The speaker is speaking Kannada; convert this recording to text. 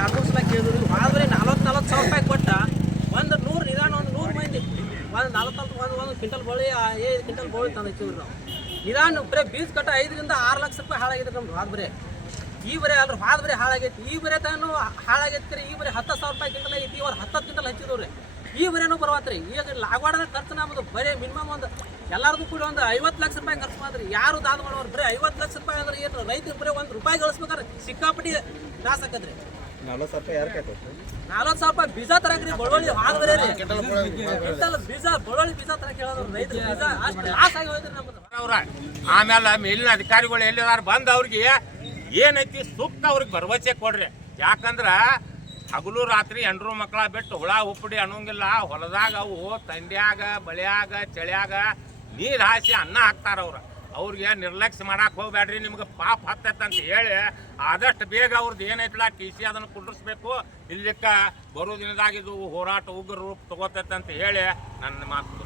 2 ಸಲ ಕೇಳಿದ್ರು. ಆದ್ರೆ 40,000 ರೂಪಾಯಿ ಕೊಟ್ಟ ಒಂದು 100 ನಿಧಾನ ಒಂದು 100 ಮಂದಿ ಒಂದು 40 ಒಂದು ಕ್ವಿಂಟಲ್ ಬೋಳಿ 5 ಕ್ವಿಂಟಲ್ ಬೋಳಿ ತಂದು ಹಚ್ಚಿವ್ರಿ ನಾವು. ನಿಧಾನ ಬರೀ ಬೀಜ ಕಟ್ಟ 5ರಿಂದ 6 ಲಕ್ಷ ರೂಪಾಯಿ ಹಾಳಾಗಿದೆ ನಮ್ದು ಹಾದ್ಬರೇ. ಈ ಬರೀ ಅಲ್ರಿ ಹಾದ್ಬರೇ ಹಾಳಾಗೈತಿ. ಈ ಬರೀ ತಾನು ಹಾಳಾಗೈತಿ. ಈ ಬರೀ 10,000 ರೂಪಾಯಿ ಕ್ವಿಂಟಲ್ ಆಗೈತಿ. ಇವ್ರು 10 ಕ್ವಿಂಟಲ್ ಹಚ್ಚಿದವ್ರಿ. ಈ ಬರೇನೂ ಬರ್ವಾತ್ರಿ. ಈಗ ಲಾಗವಾಡದ ಖರ್ಚು ನಮ್ಮದು ಬರೀ ಮಿನಿಮಮ್ ಒಂದು ಎಲ್ಲರದು ಕೂಡ ಒಂದು 50 ಲಕ್ಷ ರೂಪಾಯಿ ಖರ್ಚು ಮಾಡಿದ್ರಿ. ಯಾರು ದಾದ ಮಾಡೋರು ಬರೀ 50 ಲಕ್ಷ ರೂಪಾಯಿ ಆದ್ರೆ ಏನು ರೈತರು ಬರೀ 1 ರೂಪಾಯಿ ಗಳಿಸ್ಬೇಕಾದ್ರೆ ಸಿಕ್ಕಾಪಟ್ಟಿ ಲಾಸ್ ಆಕತ್ರಿ. 40,000 ರೂಪಾಯಿ ಯಾರು ಕೇಳ್ತಾರೆ? 40,000 ರೂಪಾಯಿ ಬೀಜ ತರಕ್ರಿ ಬಳ್ಳೊಳ್ಳಿ ಹಾದ್ ಬರೀ ಕ್ವಿಂಟಲ್ ಬೀಜ ಬಳ್ಳೊಳ್ಳಿ ಬೀಜ ತರಕ್ ಹೇಳೋದು ರೈತರು ಬೀಜ ಅಷ್ಟು ಲಾಸ್ ಆಗಿ ಹೋಯ್ತ್ರಿ ನಮ್ಮದು. ಆಮೇಲೆ ಮೇಲಿನ ಅಧಿಕಾರಿಗಳು ಎಲ್ಲಿದಾರ ಬಂದು ಅವ್ರಿಗೆ ಏನೈತಿ ಸೂಕ್ತ ಅವ್ರಿಗೆ ಭರವಸೆ ಕೊಡ್ರಿ. ಯಾಕಂದ್ರ ಹಗಲು ರಾತ್ರಿ ಹೆಂಡ್ರು ಮಕ್ಕಳ ಬಿಟ್ಟು ಹುಳ ಉಪ್ಪಡಿ ಅನ್ನೋಂಗಿಲ್ಲ. ಹೊಲದಾಗ ಅವು ತಂಡ್ಯಾಗ ಬಳಿಯಾಗ ಚಳಿಯಾಗ ನೀರು ಹಾಸಿ ಅನ್ನ ಹಾಕ್ತಾರ ಅವ್ರಿಗೆ ನಿರ್ಲಕ್ಷ್ಯ ಮಾಡಕ್ಕೆ ಹೋಗ್ಬೇಡ್ರಿ. ನಿಮ್ಗೆ ಪಾಪ ಹತ್ತೈತೆ ಅಂತ ಹೇಳಿ ಆದಷ್ಟು ಬೇಗ ಅವ್ರದ್ದು ಏನೈತಿಲ್ಲ TC ಅದನ್ನು ಕುಂಡ್ರಿಸ್ಬೇಕು. ಇಲ್ಲಿಕ್ಕ ಬರೋ ದಿನದಾಗ ಇದು ಹೋರಾಟ ಉಗ್ರ ರೂಪ ತಗೋತೈತೆ ಅಂತ ಹೇಳಿ ನನ್ನ ಮಾತು.